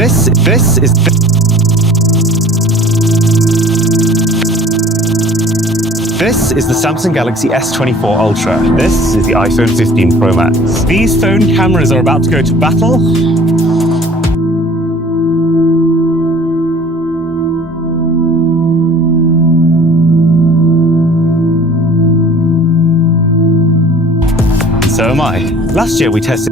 This is the Samsung Galaxy S24 Ultra. This is the iPhone 15 Pro Max. These phone cameras are about to go to battle. So am I. Last year we tested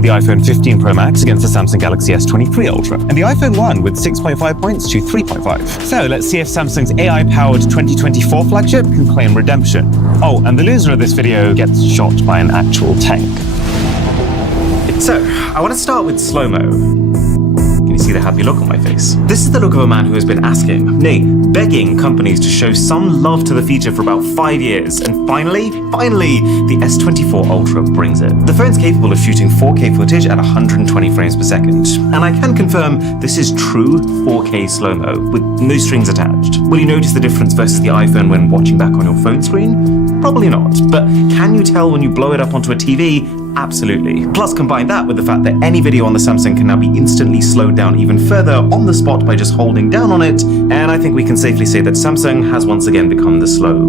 the iPhone 15 Pro Max against the Samsung Galaxy S23 Ultra, and the iPhone won with 6.5 points to 3.5. So let's see if Samsung's AI-powered 2024 flagship can claim redemption. Oh, and the loser of this video gets shot by an actual tank. So, I want to start with slow-mo. Can you see the happy look on my face? This is the look of a man who has been asking, nay, begging companies to show some love to the feature for about 5 years, and finally, the S24 Ultra brings it. The phone's capable of shooting 4K footage at 120 frames per second, and I can confirm this is true 4K slow-mo, with no strings attached. Will you notice the difference versus the iPhone when watching back on your phone screen? Probably not, but can you tell when you blow it up onto a TV? Absolutely. Plus, combine that with the fact that any video on the Samsung can now be instantly slowed down even further on the spot by just holding down on it, and I think we can safely say that Samsung has once again become the slow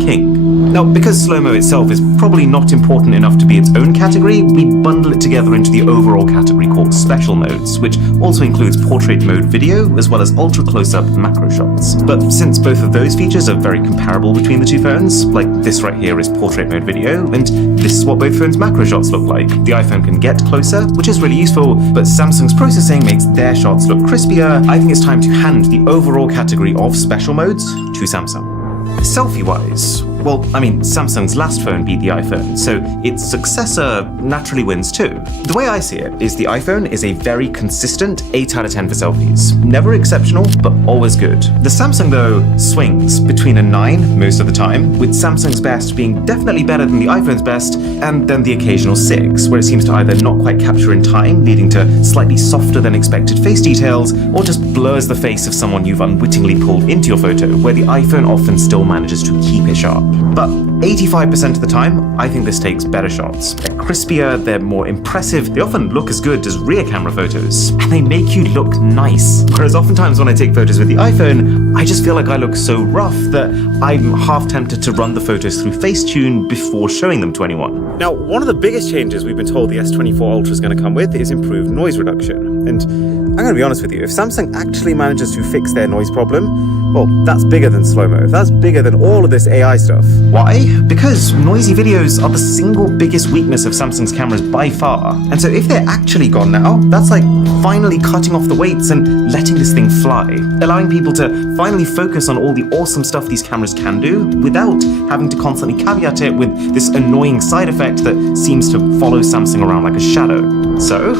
king. Now, because slow-mo itself is probably not important enough to be its own category, we bundle it together into the overall category called special modes, which also includes portrait mode video as well as ultra close-up macro shots. But since both of those features are very comparable between the two phones, like this right here is portrait mode video, and this is what both phones' macro shots look like. The iPhone can get closer, which is really useful, but Samsung's processing makes their shots look crispier. I think it's time to hand the overall category of special modes to Samsung. Selfie-wise, well, I mean, Samsung's last phone beat the iPhone, so its successor naturally wins too. The way I see it is the iPhone is a very consistent 8 out of 10 for selfies. Never exceptional, but always good. The Samsung, though, swings between a 9 most of the time, with Samsung's best being definitely better than the iPhone's best, and then the occasional 6, where it seems to either not quite capture in time, leading to slightly softer than expected face details, or just blurs the face of someone you've unwittingly pulled into your photo, where the iPhone often still manages to keep it sharp. But 85% of the time, I think this takes better shots. They're crispier, they're more impressive, they often look as good as rear camera photos, and they make you look nice. Whereas oftentimes when I take photos with the iPhone, I just feel like I look so rough that I'm half tempted to run the photos through Facetune before showing them to anyone. Now, one of the biggest changes we've been told the S24 Ultra is going to come with is improved noise reduction. And I'm going to be honest with you, if Samsung actually manages to fix their noise problem, well, that's bigger than slow-mo. That's bigger than all of this AI stuff. Why? Because noisy videos are the single biggest weakness of Samsung's cameras by far. And so if they're actually gone now, that's like finally cutting off the weights and letting this thing fly, allowing people to finally focus on all the awesome stuff these cameras can do without having to constantly caveat it with this annoying side effect that seems to follow Samsung around like a shadow. So,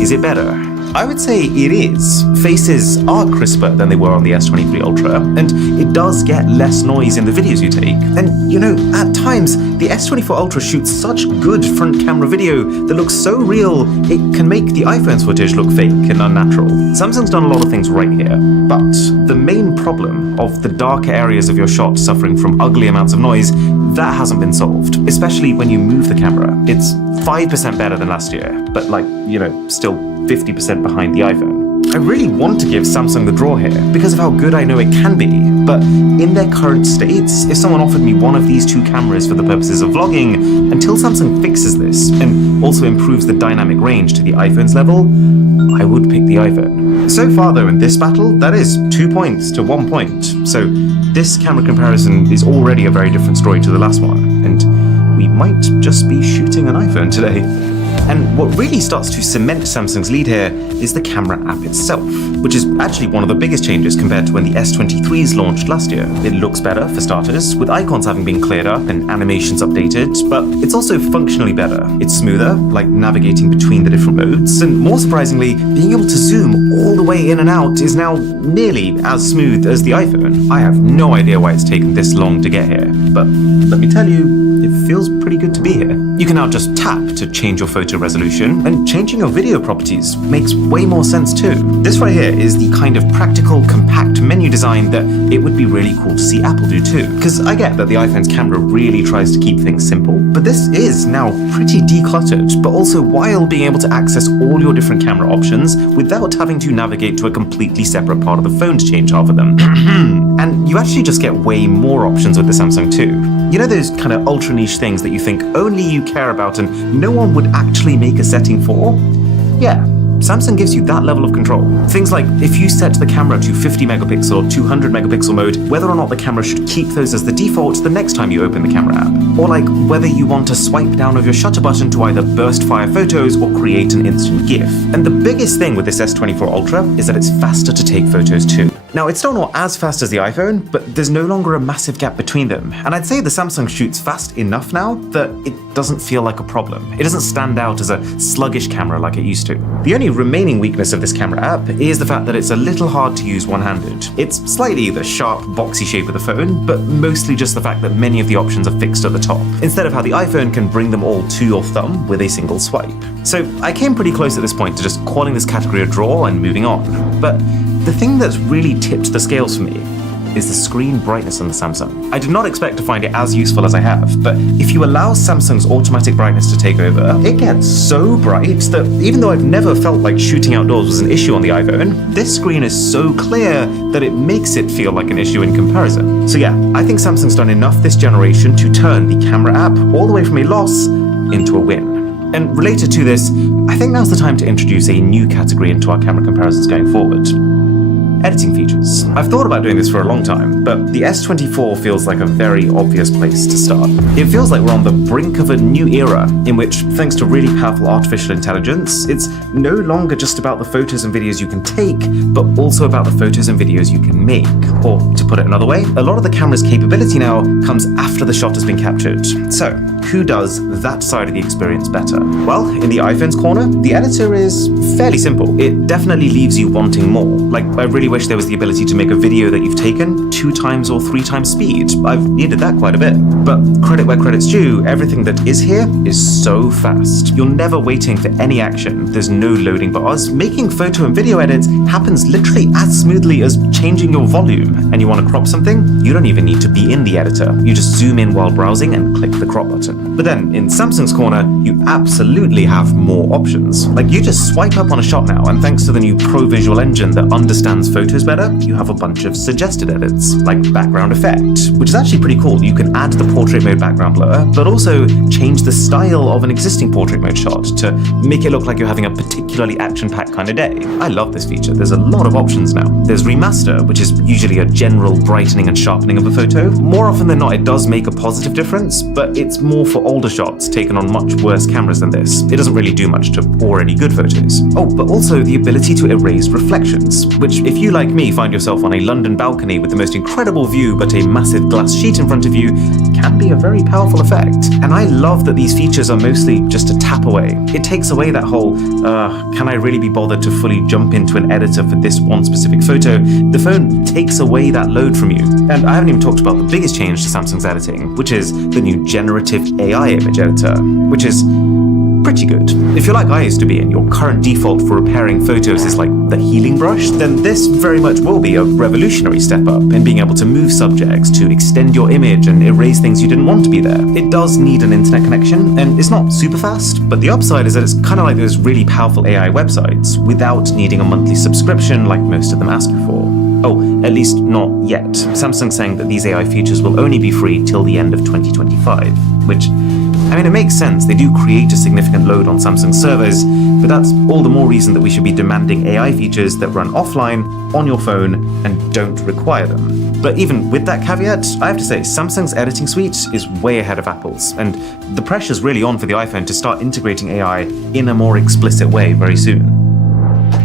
is it better? I would say it is. Faces are crisper than they were on the S23 Ultra, and it does get less noise in the videos you take. And, you know, at times, the S24 Ultra shoots such good front camera video that looks so real, it can make the iPhone's footage look fake and unnatural. Samsung's done a lot of things right here, but the main problem of the darker areas of your shot suffering from ugly amounts of noise, that hasn't been solved, especially when you move the camera. It's 5% better than last year, but like, you know, still 50% behind the iPhone. I really want to give Samsung the draw here because of how good I know it can be, but in their current states, if someone offered me one of these two cameras for the purposes of vlogging, until Samsung fixes this and also improves the dynamic range to the iPhone's level, I would pick the iPhone. So far though in this battle, that is 2 points to 1 point, so this camera comparison is already a very different story to the last one, and we might just be shooting an iPhone today. And what really starts to cement Samsung's lead here is the camera app itself, which is actually one of the biggest changes compared to when the S23s launched last year. It looks better, for starters, with icons having been cleared up and animations updated, but it's also functionally better. It's smoother, like navigating between the different modes, and more surprisingly, being able to zoom all the way in and out is now nearly as smooth as the iPhone. I have no idea why it's taken this long to get here, but let me tell you, it feels pretty good to be here. You can now just tap to change your photo resolution, and changing your video properties makes way more sense too. This right here is the kind of practical, compact menu design that it would be really cool to see Apple do too. Because I get that the iPhone's camera really tries to keep things simple, but this is now pretty decluttered, but also while being able to access all your different camera options without having to navigate to a completely separate part of the phone to change half of them. And you actually just get way more options with the Samsung too. You know those kind of ultra niche things that you think only you care about and no one would actually make a setting for? Yeah, Samsung gives you that level of control. Things like if you set the camera to 50 megapixel or 200 megapixel mode, whether or not the camera should keep those as the default the next time you open the camera app. Or like whether you want to swipe down of your shutter button to either burst fire photos or create an instant GIF. And the biggest thing with this S24 Ultra is that it's faster to take photos too. Now, it's still not as fast as the iPhone, but there's no longer a massive gap between them. And I'd say the Samsung shoots fast enough now that it doesn't feel like a problem. It doesn't stand out as a sluggish camera like it used to. The only remaining weakness of this camera app is the fact that it's a little hard to use one-handed. It's slightly the sharp, boxy shape of the phone, but mostly just the fact that many of the options are fixed at the top, instead of how the iPhone can bring them all to your thumb with a single swipe. So I came pretty close at this point to just calling this category a draw and moving on. But the thing that's really tipped the scales for me is the screen brightness on the Samsung. I did not expect to find it as useful as I have, but if you allow Samsung's automatic brightness to take over, it gets so bright that even though I've never felt like shooting outdoors was an issue on the iPhone, this screen is so clear that it makes it feel like an issue in comparison. So yeah, I think Samsung's done enough this generation to turn the camera app all the way from a loss into a win. And related to this, I think now's the time to introduce a new category into our camera comparisons going forward. Editing features. I've thought about doing this for a long time, but the S24 feels like a very obvious place to start. It feels like we're on the brink of a new era in which, thanks to really powerful artificial intelligence, it's no longer just about the photos and videos you can take, but also about the photos and videos you can make. Or, to put it another way, a lot of the camera's capability now comes after the shot has been captured. So, who does that side of the experience better? Well, in the iPhone's corner, the editor is fairly simple. It definitely leaves you wanting more. Like, I really wish there was the ability to make a video that you've taken 2 times or 3 times speed. I've needed that quite a bit. But credit where credit's due, everything that is here is so fast. You're never waiting for any action. There's no loading bars. Making photo and video edits happens literally as smoothly as changing your volume. And you want to crop something? You don't even need to be in the editor. You just zoom in while browsing and click the crop button. But then, in Samsung's corner, you absolutely have more options. Like, you just swipe up on a shot now, and thanks to the new Pro Visual Engine that understands photos better, you have a bunch of suggested edits, like background effect, which is actually pretty cool. You can add the portrait mode background blur, but also change the style of an existing portrait mode shot to make it look like you're having a particularly action-packed kind of day. I love this feature. There's a lot of options now. There's remaster, which is usually a general brightening and sharpening of a photo. More often than not, it does make a positive difference, but it's more for older shots taken on much worse cameras than this. It doesn't really do much to already good photos. Oh, but also the ability to erase reflections, which, if you like me find yourself on a London balcony with the most incredible view but a massive glass sheet in front of you, can be a very powerful effect. And I love that these features are mostly just a tap away. It takes away that whole, can I really be bothered to fully jump into an editor for this one specific photo? The phone takes away that load from you. And I haven't even talked about the biggest change to Samsung's editing, which is the new generative AI image editor, which is pretty good. If you're like I used to be and your current default for repairing photos is like the healing brush, then this very much will be a revolutionary step up in being able to move subjects, to extend your image and erase things you didn't want to be there. It does need an internet connection, and it's not super fast, but the upside is that it's kind of like those really powerful AI websites without needing a monthly subscription like most of them ask for. Oh, at least not yet. Samsung's saying that these AI features will only be free till the end of 2025, which I mean, it makes sense, they do create a significant load on Samsung servers, but that's all the more reason that we should be demanding AI features that run offline, on your phone, and don't require them. But even with that caveat, I have to say, Samsung's editing suite is way ahead of Apple's, and the pressure's really on for the iPhone to start integrating AI in a more explicit way very soon.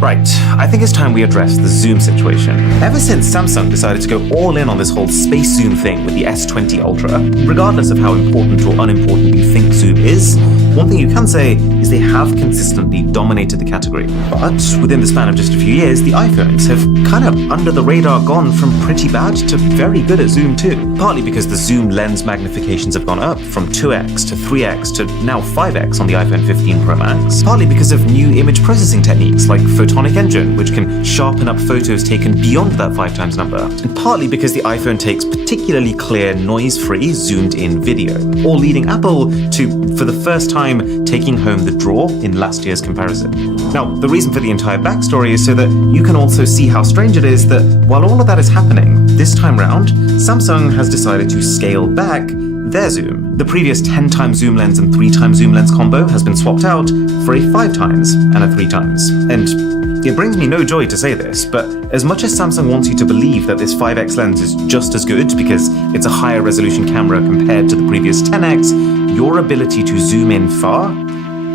Right, I think it's time we address the zoom situation. Ever since Samsung decided to go all in on this whole space zoom thing with the S20 Ultra, regardless of how important or unimportant you think zoom is, one thing you can say is they have consistently dominated the category. But within the span of just a few years, the iPhones have kind of under the radar gone from pretty bad to very good at zoom too. Partly because the zoom lens magnifications have gone up from 2x to 3x to now 5x on the iPhone 15 Pro Max. Partly because of new image processing techniques like Photonic Engine, which can sharpen up photos taken beyond that 5x number. And partly because the iPhone takes particularly clear, noise-free, zoomed-in video, all leading Apple to, for the first time, taking home the draw in last year's comparison. Now, the reason for the entire backstory is so that you can also see how strange it is that while all of that is happening, this time round, Samsung has decided to scale back their zoom. The previous 10x zoom lens and 3x zoom lens combo has been swapped out for a 5x and a 3x. And it brings me no joy to say this, but as much as Samsung wants you to believe that this 5x lens is just as good because it's a higher resolution camera compared to the previous 10x, your ability to zoom in far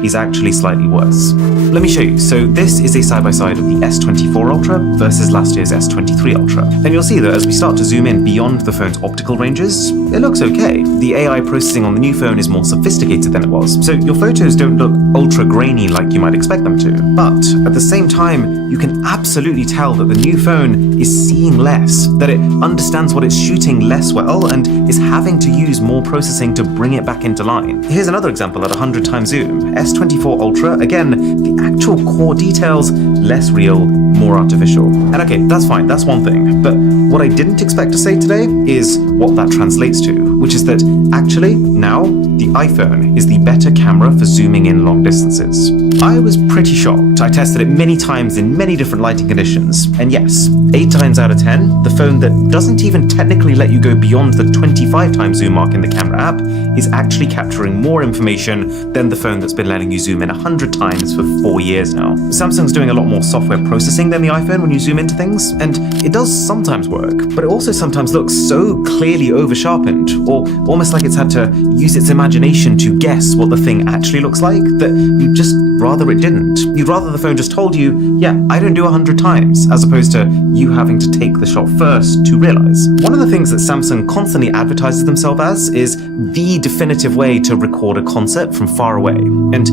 is actually slightly worse. Let me show you. So this is a side-by-side of the S24 Ultra versus last year's S23 Ultra. And you'll see that as we start to zoom in beyond the phone's optical ranges, it looks okay. The AI processing on the new phone is more sophisticated than it was, so your photos don't look ultra grainy like you might expect them to. But at the same time, you can absolutely tell that the new phone is seeing less, that it understands what it's shooting less well and is having to use more processing to bring it back into line. Here's another example at 100x zoom. S24 Ultra, again, the actual core details, less real, more artificial. And okay, that's fine, that's one thing. But what I didn't expect to say today is what that translates to, which is that actually, now, the iPhone is the better camera for zooming in long distances. I was pretty shocked. I tested it many times in many different lighting conditions, and yes, 8 times out of 10, the phone that doesn't even technically let you go beyond the 25x zoom mark in the camera app is actually capturing more information than the phone that's been letting you zoom in 100 times for 4 years now. Samsung's doing a lot more software processing than the iPhone when you zoom into things, and it does sometimes work, but it also sometimes looks so clearly over-sharpened, or almost like it's had to use its imagination to guess what the thing actually looks like, that you just rather it didn't. You'd rather the phone just told you, yeah, I don't do 100 times, as opposed to you having to take the shot first to realize. One of the things that Samsung constantly advertises themselves as is the definitive way to record a concept from far away. And